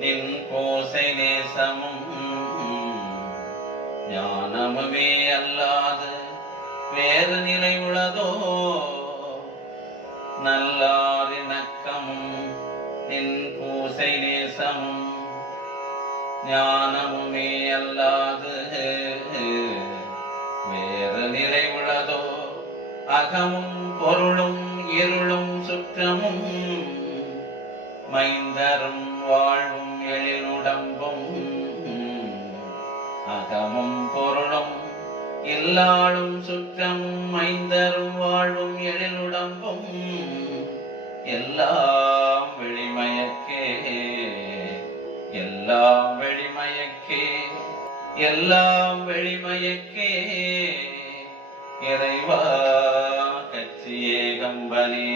நின் கோசை நேசமும் ஞானமுமே அல்லாது வேறு நிலை உளதோ? நல்லாரிணக்கமும் நின் பூசை நேசமும் ஞானமுமே அல்லாது வேறு நிலை உளதோ? அகமும் பொருளும் இருளும் சுற்றமும் மைந்தரும் வாழும் எழிலுடம்பும் அகமும் பொருளும் எல்லாளும் சுற்றம் மைந்தரும் வாழும் எழிலுடம்பும் எல்லாம் வெளிமயக்கே எல்லாம் வெளிமயக்கே எல்லாம் வெளிமயக்கே. இறைவா கட்சியே கம்பனே